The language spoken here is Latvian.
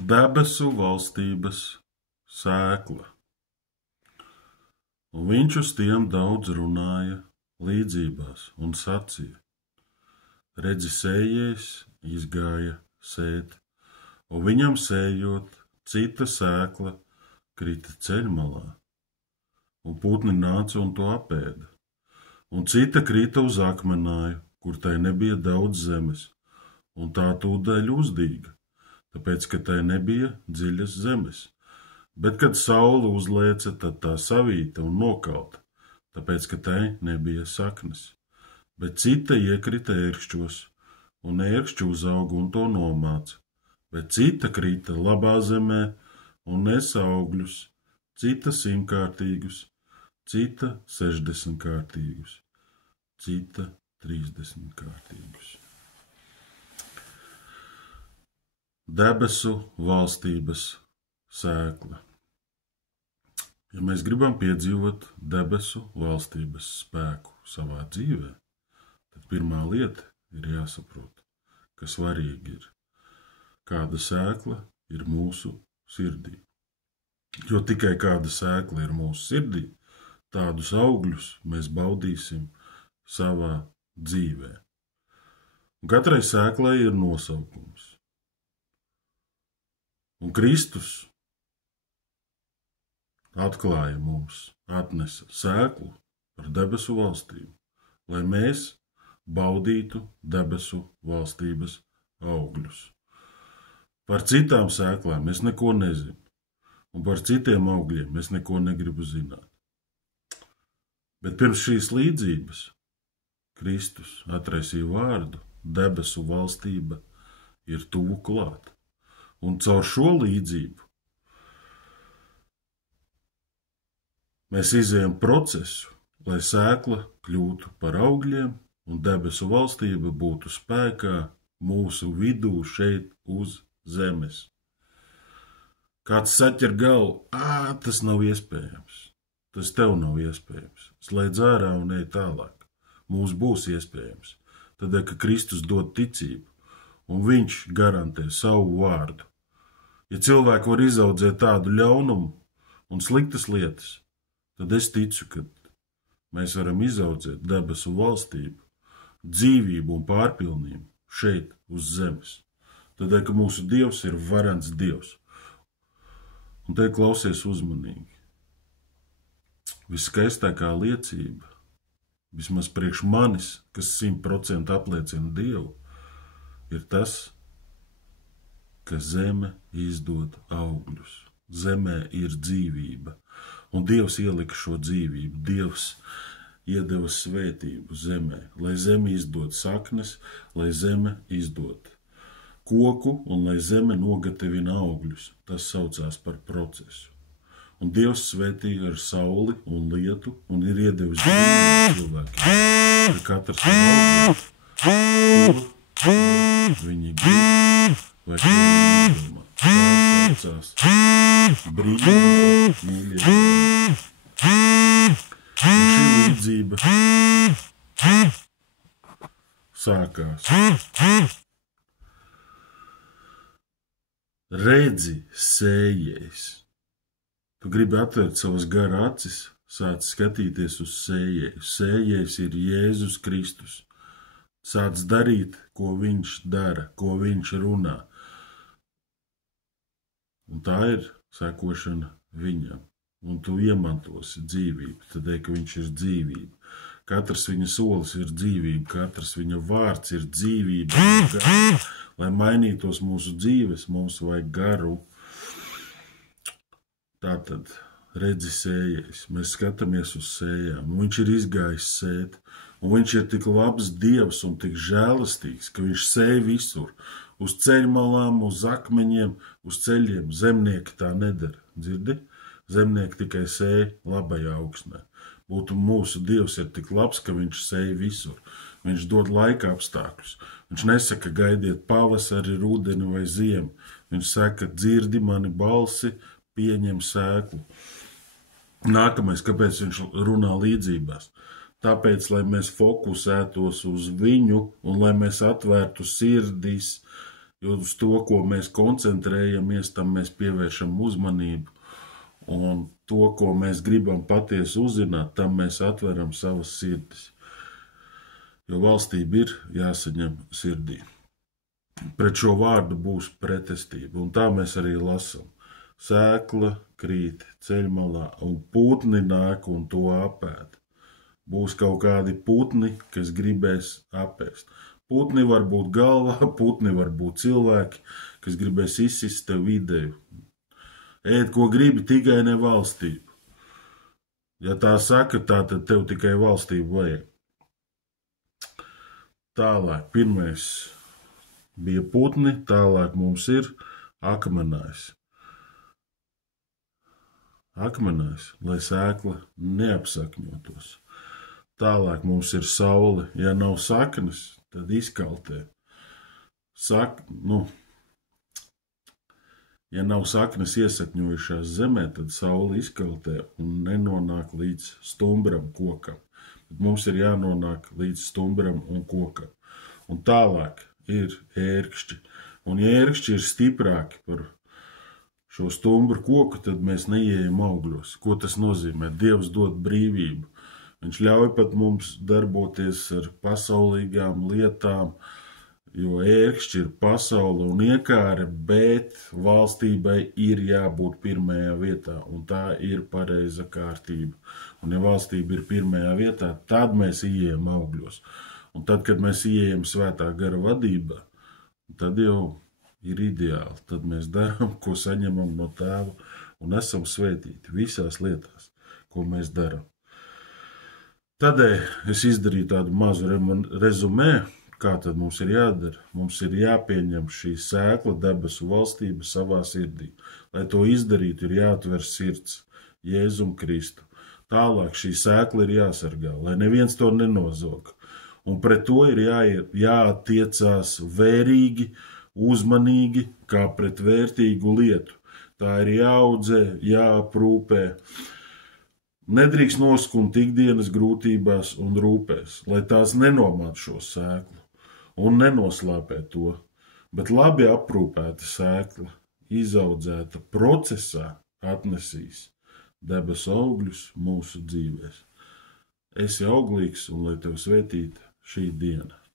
debesu valstības sēkla. Un viņš uz tiem daudz runāja līdzībās un sacīja: redzi, sējējs izgāja sēt, un viņam sējot, cita sēkla krita ceļmalā, un putni nāca un to apēda, un cita krita uz akmenāju, kur tai nebija daudz zemes, un tā tūdaļ uzdīga, tāpēc, ka tai nebija dziļas zemes. Bet, kad saule uzlēca, tad tā savīta un nokauta, tāpēc, ka tai nebija saknes. Bet cita iekrita ērkšķos, un ērkšķi uzauga un to nomāca. Bet cita krita labā zemē un nesa augļus, cita 100-kārtīgus, cita 60-kārtīgus, cita 30-kārtīgus. Debesu valstības sēkla. Ja mēs gribam piedzīvot debesu valstības spēku savā dzīvē, tad pirmā lieta ir jāsaprot, ka svarīgi ir, kāda sēkla ir mūsu sirdī. Jo tikai kāda sēkla ir mūsu sirdī, tādus augļus mēs baudīsim savā dzīvē. Un katrai sēklai ir nosaukums. Un Kristus atklāja mums, atnesa sēklu par debesu valstību, lai mēs baudītu debesu valstības augļus. Par citām sēklām es neko nezinu, un par citiem augļiem es neko negribu zināt. Bet pirms šīs līdzības Kristus atraisīja vārdu: debesu valstība ir tuvu klāt. Un caur šo līdzību mēs izejam procesu, lai sēkla kļūtu par augļiem un debesu valstība būtu spēkā mūsu vidū šeit uz zemes. Kāds saķer galvu: tas nav iespējams. Tas tev nav iespējams. Slēdz ārā un ej tālāk. Mums būs iespējams. Tādēļ, ka Kristus dod ticību, un viņš garantē savu vārdu. Ja cilvēki var izaudzēt tādu ļaunumu un sliktas lietas, tad es ticu, ka mēs varam izaudzēt debesu valstību, dzīvību un pārpilnību šeit uz zemes. Tādēļ, ka mūsu Dievs ir varens Dievs. Un te klausies uzmanīgi. Viskaistākā liecība, vismaz priekš manis, kas 100% apliecina Dievu, ir tas, ka zeme izdod augļus. Zemē ir dzīvība. Un Dievs ielika šo dzīvību. Dievs iedeva svētību zemē, lai zeme izdod saknes, lai zeme izdod koku un lai zeme nogatavina augļus. Tas saucās par procesu. Un Dievs svētīja ar sauli un lietu un ir iedevis dzīvību cilvēkiem. Ka katrs var augt, ko viņi grib vai ko viņi domā. Tā saucās brīvība, mīļie. Un šī līdzība sākās. Redzi, sējējs. Tu gribi atvērt savas gara acis, sāc skatīties uz sējēju. Sējējs ir Jēzus Kristus. Sāc darīt, ko viņš dara, ko viņš runā. Un tā ir sekošana viņam. Un tu iemantosi dzīvību, tādēļ, ka viņš ir dzīvība. Katrs viņa solis ir dzīvība, katrs viņa vārds ir dzīvība. Lai mainītos mūsu dzīves, mums vajag garu. Tātad, redzi, sējējs. Mēs skatāmies uz sējām, un viņš ir izgājis sēt. Un viņš ir tik labs Dievs un tik žēlastīgs, ka viņš sēj visur. Uz ceļmalām, uz akmeņiem, uz ceļiem. Zemnieki tā nedara. Dzirdi? Zemnieki tikai sēj labajā augsnē. Būtu mūsu Dievs ir tik labs, ka viņš sēj visur. Viņš dod laika apstākļus. Viņš nesaka, gaidiet pavasari, rudeni vai ziemu. Viņš saka, dzirdi mani balsi, pieņem sēklu. Nākamais, kāpēc viņš runā līdzībās? Tāpēc, lai mēs fokusētos uz viņu un lai mēs atvērtu sirdis, jo uz to, ko mēs koncentrējamies, tam mēs pievēršam uzmanību, un to, ko mēs gribam patiesi uzzināt, tam mēs atveram savas sirdis, jo valstība ir jāsaņem sirdī. Pret šo vārdu būs pretestība, un tā mēs arī lasām. Sēkla krīt ceļmalā, un putni nāk un to apēd. Būs kaut kādi putni, kas gribēs apēst. Putni var būt galvā, putni var būt cilvēki, kas gribēs izsist tev ideju. Ēd, ko gribi, tikai ne valstību. Ja tā saka, tā tad tev tikai valstību vajag. Tālāk, pirmais bija putni, tālāk mums ir akmenājs. Akmenājs, lai sēkla neapsakņotos. Tālāk mums ir saule. Ja nav saknes, tad izkaltē. Ja nav saknes iesakņojušās zemē, tad saule izkaltē un nenonāk līdz stumbram kokam. Bet mums ir jānonāk līdz stumbram un kokam. Un tālāk ir ērkšķi. Un ja ērkšķi ir stiprāki par šo stumbru koku, tad mēs neieejam augļos. Ko tas nozīmē? Dievs dod brīvību. Viņš ļauj pat mums darboties ar pasaulīgām lietām, jo ērkšķi ir pasaule un iekāre, bet valstībai ir jābūt pirmajā vietā, un tā ir pareiza kārtība. Un ja valstība ir pirmajā vietā, tad mēs ieejam augļos. Un tad, kad mēs ieejam svētā gara vadībā, tad jau ir ideāli. Tad mēs darām, ko saņemam no Tēva, un esam svētīti visās lietās, ko mēs darām. Tādēļ es izdarīju tādu mazu rezumē, kā tad mums ir jādara. Mums ir jāpieņem šī sēkla debesu valstība savā sirdī. Lai to izdarītu, ir jāatver sirds Jēzum Kristu. Tālāk šī sēkla ir jāsargā, lai neviens to nenozog. Un pret to ir jāattiecās vērīgi, uzmanīgi, kā pret vērtīgu lietu. Tā ir jāaudzē, jāaprūpē. Nedrīkst noskumt ikdienas grūtībās un rūpēs, lai tās nenomāt šo sēklu un nenoslāpē to, bet labi aprūpēta sēkla, izaudzēta procesā, atnesīs debesu augļus mūsu dzīvēs. Esi auglīgs un lai tev svētīta šī diena.